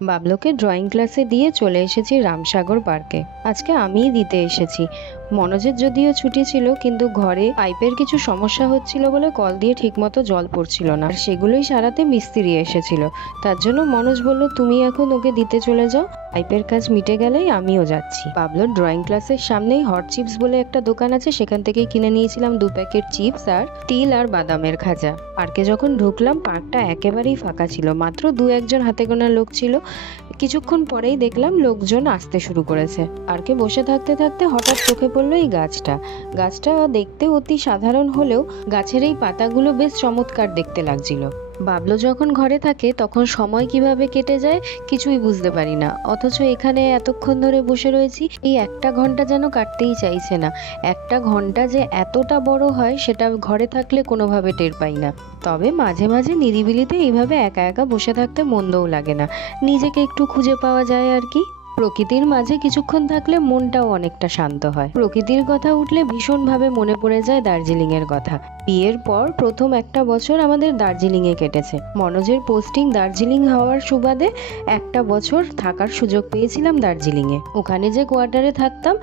বাবলুকে drawing ক্লাসে দিয়ে চলে এসেছি রামসাগর পার্কে। আজকে আমিই দিতে এসেছি। মনোজের যদিও ছুটি ছিল, কিন্তু ঘরে পাইপের কিছু সমস্যা হচ্ছিল বলে কল দিয়ে ঠিকমতো জল পড়ছিল না, আর সেগুলোই সারাতে মিস্ত্রি এসেছিল। তার জন্য মনোজ বলল, তুমি এখন ওকে দিতে চলে যাও, পাইপের কাজ মিটে গেলেই আমিও যাচ্ছি। বাবলুর ড্রয়িং ক্লাসের সামনেই হট চিপস বলে একটা দোকান আছে, সেখান থেকেই কিনে নিয়েছিলাম 2 প্যাকেট চিপস আর তিল আর বাদামের খাজা। পার্কে যখন ঢুকলাম, পার্কটা একেবারেই ফাঁকা ছিল, মাত্র 2-1জন হাতে গোনা লোক ছিল। কিছুক্ষণ পরেই দেখলাম লোকজন আসতে শুরু করেছে। পার্কে বসে থাকতে থাকতে হঠাৎ চোখে পড়লো এই গাছটা দেখতে অতি সাধারণ হলেও গাছের এই পাতাগুলো বেশ চমৎকার দেখতে লাগছিল। বাবলু যখন ঘরে থাকে তখন সময় কিভাবে কেটে যায় কিছুই বুঝতে পারি না, অথচ এখানে এতক্ষণ ধরে বসে রয়েছি, এই 1টা ঘন্টা যেন কাটতেই চাইছে না। 1টা ঘন্টা যে এতটা বড় হয় সেটা ঘরে থাকলে কোনোভাবে টের পাই না। তবে মাঝে মাঝে নিরিবিলিতে এইভাবে একা একা বসে থাকতে মন্দও লাগে না, নিজেকে একটু খুঁজে পাওয়া যায় আর কি। প্রকৃতির মাঝে কিছুক্ষণ থাকলে মনটাও অনেকটা শান্ত হয়। প্রকৃতির কথা উঠলে ভীষণভাবে মনে পড়ে যায় দার্জিলিং এর কথা। বিয়ের পর প্রথম 1টা বছর আমাদের দার্জিলিং এ কেটেছে। মনোজের পোস্টিং দার্জিলিং হওয়ার সুবাদে 1টা বছর থাকার সুযোগ পেয়েছিলাম দার্জিলিং এ। ওখানে যে কোয়ার্টারে থাকতাম,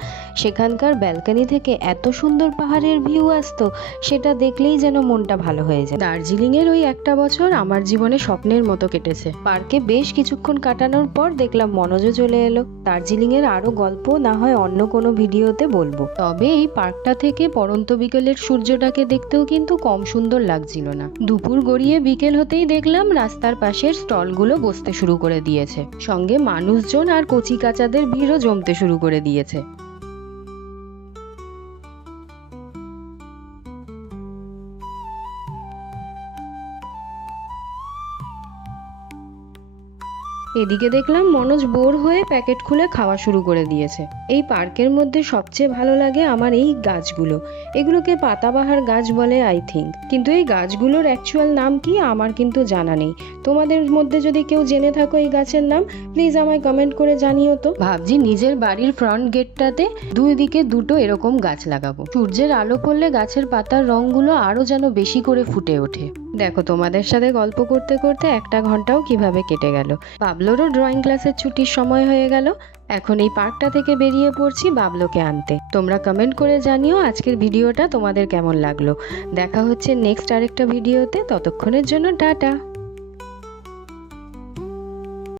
সেখানকার ব্যালকনি থেকে এত সুন্দর পাহাড়ের ভিউ আসতো, সেটা দেখলেই যেন মনটা ভালো হয়ে যায়। দার্জিলিং এর ওই 1টা বছর আমার জীবনে স্বপ্নের মতো কেটেছে। পার্কে বেশ কিছুক্ষণ কাটানোর পর দেখলাম মনোজও চলে এলো। দার্জিলিং এর আরো গল্প না হয় অন্য কোনো ভিডিওতে বলবো। তবে এই পার্কটা থেকে পড়ন্ত বিকেলের সূর্যটাকে দেখতেও কিন্তু কম সুন্দর লাগছিল না। দুপুর গড়িয়ে বিকেল হতেই দেখলাম রাস্তার পাশের স্টলগুলো বসতে শুরু করে দিয়েছে, সঙ্গে মানুষজন আর কচি কাচাদের ভিড়ও জমতে শুরু করে দিয়েছে। এদিকে দেখলাম মনোজ বোর হয়ে প্যাকেট খুলে খাওয়া শুরু করে দিয়েছে। এই পার্কের মধ্যে সবচেয়ে ভালো লাগে আমার এই গাছগুলো। এগুলোকে পাতাবাহার গাছ বলে আই থিঙ্ক, কিন্তু এই গাছগুলোর অ্যাকচুয়াল নাম কি আমার কিন্তু জানা নেই। তোমাদের মধ্যে যদি কেউ জেনে থাকো এই গাছের নাম, প্লিজ আমায় কমেন্ট করে জানিও তো। ভাবছি নিজের বাড়ির ফ্রন্ট গেটটাতে 2 দিকে 2টো এরকম গাছ লাগাবো। সূর্যের আলো পড়লে গাছের পাতার রঙগুলো আরো যেন বেশি করে ফুটে ওঠে। দেখো, তোমাদের সাথে গল্প করতে করতে 1টা ঘন্টাও কিভাবে কেটে গেল। বাবলোরও ড্রয়িং ক্লাসের ছুটির সময় হয়ে গেল। এখন এই পার্কটা থেকে বেরিয়ে পড়ছি বাবলোকে আনতে। তোমরা কমেন্ট করে জানিও আজকের ভিডিওটা তোমাদের কেমন লাগলো। দেখা হচ্ছে নেক্সট আরেকটা ভিডিওতে, ততক্ষণের জন্য টাটা।